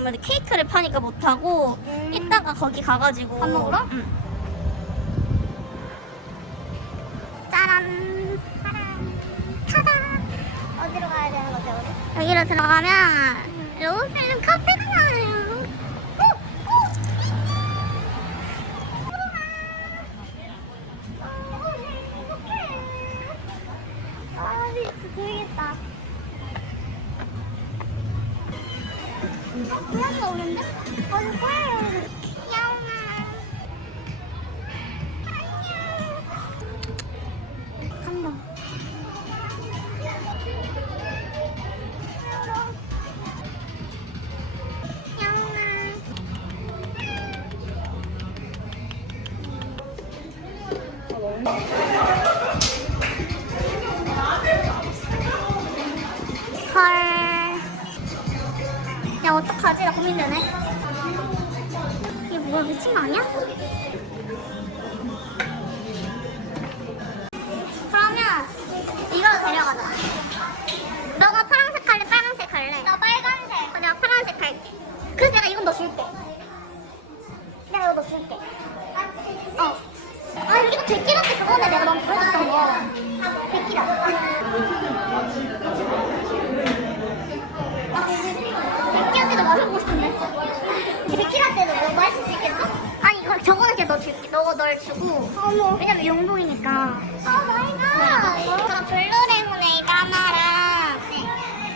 아무래도 케이크를 파니까 못하고 이따가 거기 가가지고 밥 먹으러? 응 짜란 타다 어디로 가야 되는 거죠 우리? 여기로 들어가면 로우필름 카페가 고양이가 오는데? 어디 고양이 야옹아. 안녕. 나 고민되네. 이게 뭐야, 미친 거 아니야? 주고. 어머. 왜냐면 용돈이니까. 아 마이 갓. 저 블루레몬의 까마랑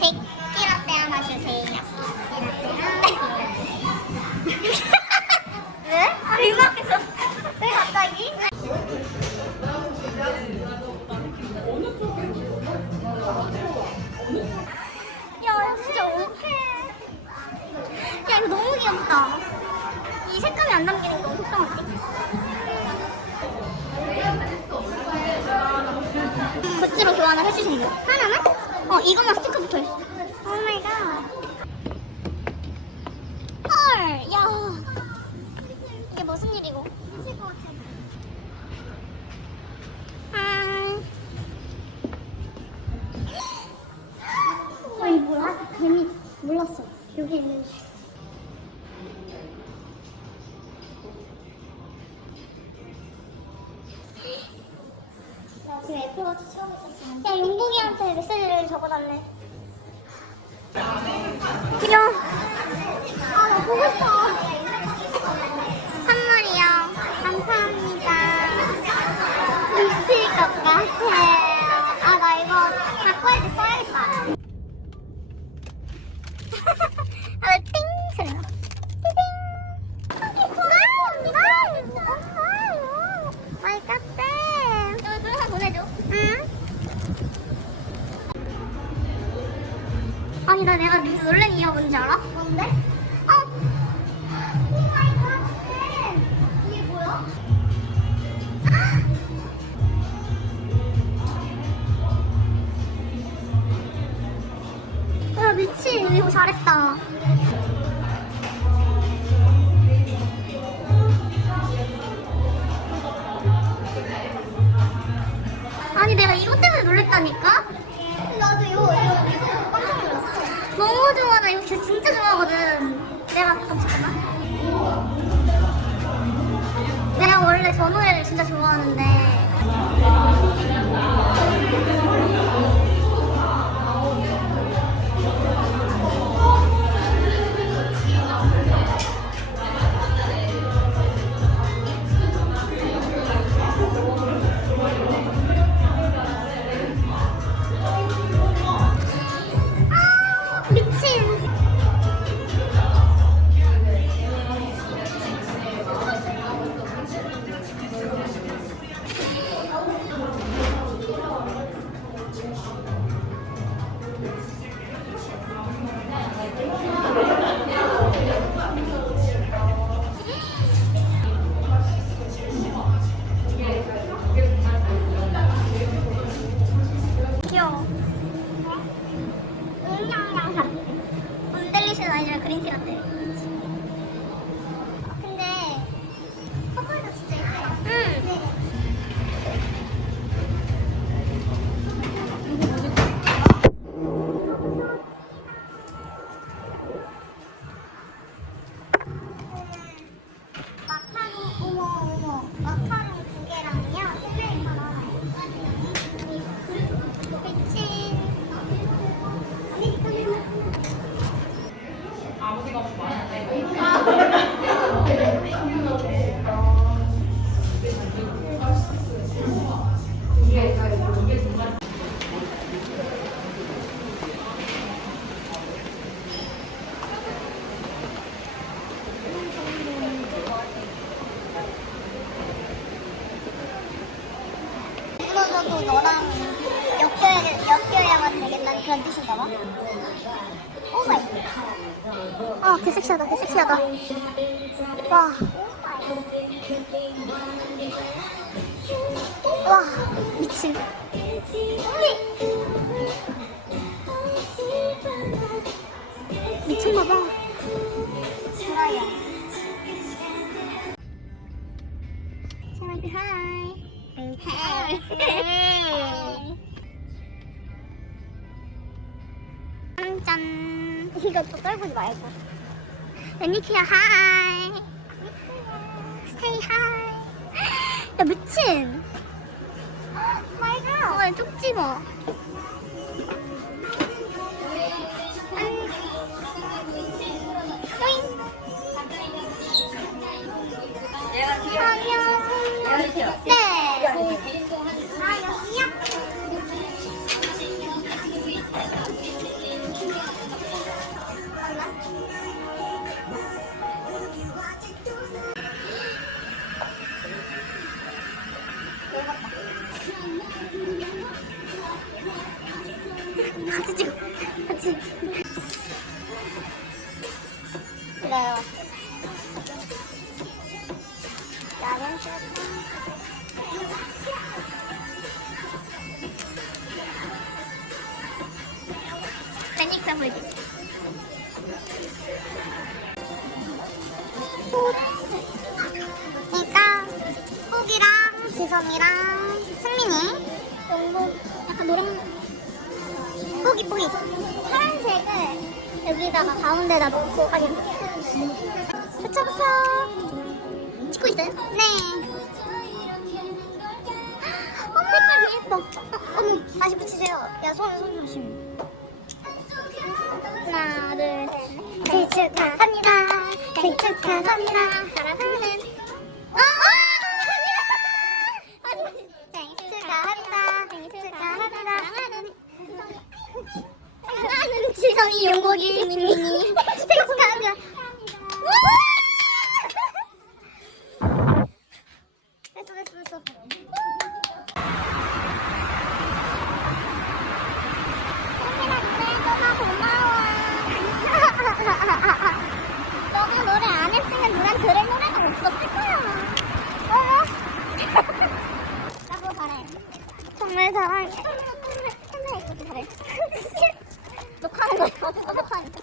백기라떼 하나 주세요. 왜? 아 이만해서 왜 갑자기? 야, 진짜 어떡해. 야, 이거 너무 귀엽다. 이 색감이 안 담기는 거 너무 속상하지? 굿즈로 교환을 해주세요. 하나만? 어, 이거만 스티커 붙어 있어. 오 마이 갓. 헐, 야. 이게 무슨 일이고? 용복이한테 메시지를 적어놨네. 귀여워. 아나 보고 싶어. 선물이요. 감사합니다. 미칠 것 같아. 아 놀란 이유가 뭔지 알아? 뭔데? 어! 뭐야? 야, 미친. 이거 잘했다. 아니 내가 이것 때문에 놀랬다니까? 나도 이거 이거. 너무 좋아 나 이거 진짜, 좋아하거든. 내가 잠깐만. 내가 원래 저 노래를 진짜 좋아하는데. 너랑 엮여야, 엮여야만 되겠다는 그런 뜻인가 봐. 오 마이 아, 개 섹시하다, 개 섹시하다. 와. 와, 미친. 미쳤나봐. Say hi. Hey. 짠. 이거 또 떨구지 말고. 애니키야 하이. Say hi. 야 미친. 마이 갓. 어, 쪽지 뭐. 그러니까 호기랑 지성이랑 승민이 약간 노래 뽀기 뽀기. 파란색을 여기다가 가운데다 놓고 아니 붙여보세요. 찍고 있어요? 네. 어, 색깔이 예뻐. 어, 어머 다시 붙이세요. 야손손 조심 하나 둘 셋 생일 축하합니다. 생일 축하합니다. 사랑하는 어, 어! 아니, 생일 축하합니다. 생일 축하합니다. 사랑하는 사랑하는 지성이 용복이 승민이 생일 축하합니다 됐어 됐어 됐어 소민아 노래 너무 고마워 너가 노래 안 했으면 누난 들을 노래가 없었을 거야 어머 나도 잘해 잘해 녹화하는 거야 녹화하는 거야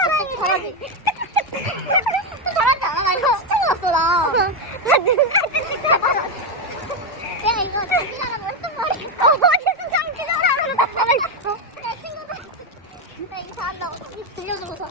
사랑해 사랑해 잘하지 않아? 나 이거 시청자 왔어 나 내가 이거 장기자랑으로 했던 말이야 어 어디서 장기자랑으로 나타났어 내 친구들 나 이거 잘한다고 들려주고서